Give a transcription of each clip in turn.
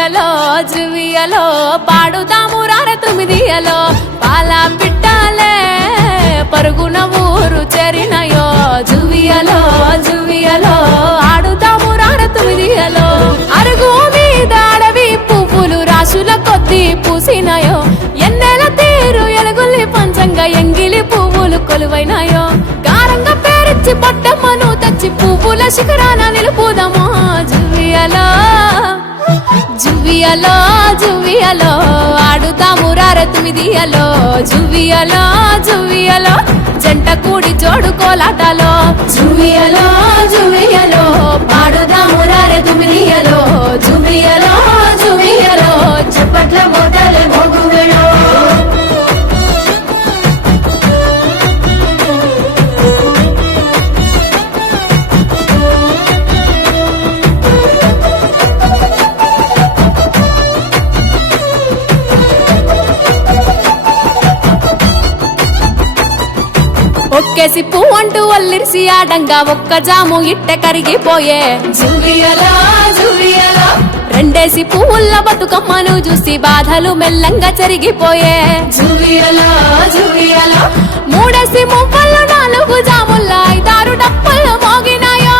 జువియలో జువియలో పాడుదాము రార తుమిదియలో పాల పిట్టాలే పరుగున ఊరు చేరినయో జువియలో జువియలో ఆడుదాము రార తుమిదియలో అరుగు మీద అడవి పువ్వులు రాసుల కొద్ది పూసినాయో ఎన్నెల తీరు ఎలుగుల్లి పంచంగా ఎంగిలి పువ్వులు కొలువైనాయో గారంగా పేరిచ్చి పట్టమ్మను తెచ్చి పువ్వుల శిఖరాన నిలుపుదామో జువియలో జువియలో జువియలో ఆడుతాము రార తుమిదియలో జువియలో జువియలో జంట కూడి జోడు కోలాటలో జువియలో జువియలో పాడుదాము రార తుమిదియలో జువియలో జువియలో చప్పట్ల మోతలే మోగువేళో ఒక్కేసి పువ్వు అంటూ అల్లిరిసి ఆడంగా ఒక్క జాము ఇట్టె కరిగిపోయే జువియలో జువియలో రెండేసి పువ్వుల్ల బతుకమ్మను చూసి బాధలు మెల్లంగా చెరిగిపోయే జువియలో జువియలో మూడేసి మువ్వలు నాలుగు జాముల్ల ఐదారు డప్పులు మోగినాయో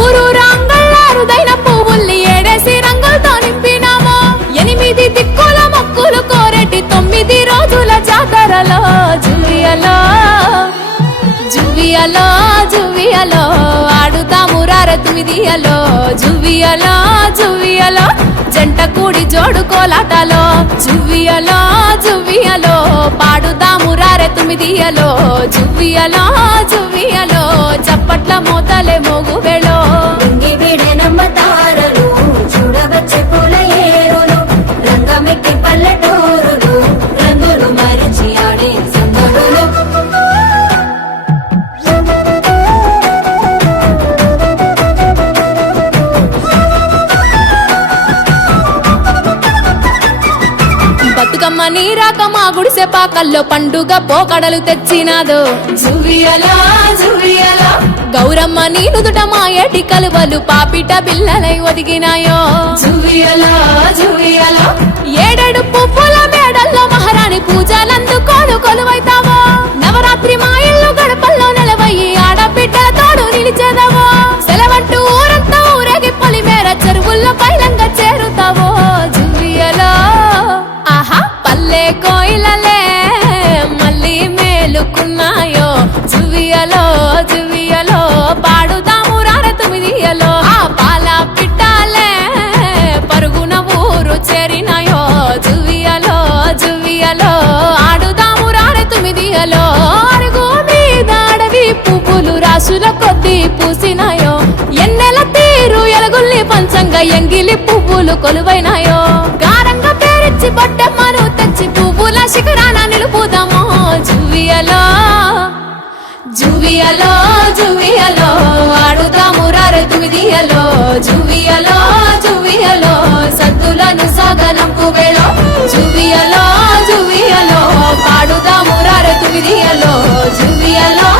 ఊరు రంగుల అరుదైన పువ్వుల్ని ఏడేసి రంగులతో నింపినామో ఎనిమిది దిక్కుల మొక్కులు కోరేటి 9 రోజుల జాతరలో జువియలో జువియలో జువియలో ఆడుతాము రార తుమిదియలో జువియలో జువియలో జంట కూడి జోడు కోలాటలో జువియలో జువియలో పాడుదాము రార తుమిదియలో జువియలో జువియలో చప్పట్ల మోతలే మోగువేళో నమ్మతారలు చూడవచ్చే పూల ఏరులు రంగమెక్కి పల్లెటూరులు రంగులు మరిచి ఆడే సందడులు బతుకమ్మ నీరాక మా గుడిసె పాకల్లో పండుగ పోకడలు తెచ్చినాదో జువియలో జువియలో గౌరమ్మ నీ నుదుట మా ఏటి కలువలు పాపిట బిల్లలై ఒదిగినాయో జువియలో జువియలో ఏడేడు పువ్వుల మేడల్లో మహారాణి పూజలందుకోను కొలువైతావో నవరాత్రి మా ఇల్లు గడపల్లో నిలవయ్యి ఆడబిడ్డల తోడు నిలిచేదావో సెలవంటూ ఊరంతా ఊరేగి పొలిమేర చెరువుల్లో పైలంగా చేరుతావో జువియలో ఆహా పల్లె కోయిలలే మళ్ళీ మేలుకున్నాయో జువియలో జువియలో పాడుదాము రార తుమిదియలో ఆ పాల పిట్టాలే పరుగున ఊరు చేరినాయో జువియలో జువియలో ఆడుదాము రార తుమిదియలో అరుగు మీద అడవి పువ్వులు రాసుల కొద్ది పూసినాయో ఎన్నెల తీరు ఎలుగుల్ని పంచంగా ఎంగిలి పువ్వులు కొలువైనాయో గారంగా పేరిచ్చి బొట్టమ్మను తెచ్చి పువ్వుల శిఖరాన నిలుపుదామో జువియలో జువియలో జువియలో ఆడుతాము రార తుమిదియలో జువియలో జువియలో సద్దులను సాగనంపు వేళో జువియలో జువియలో పాడుదాము రార తుమిదియలో జువియలో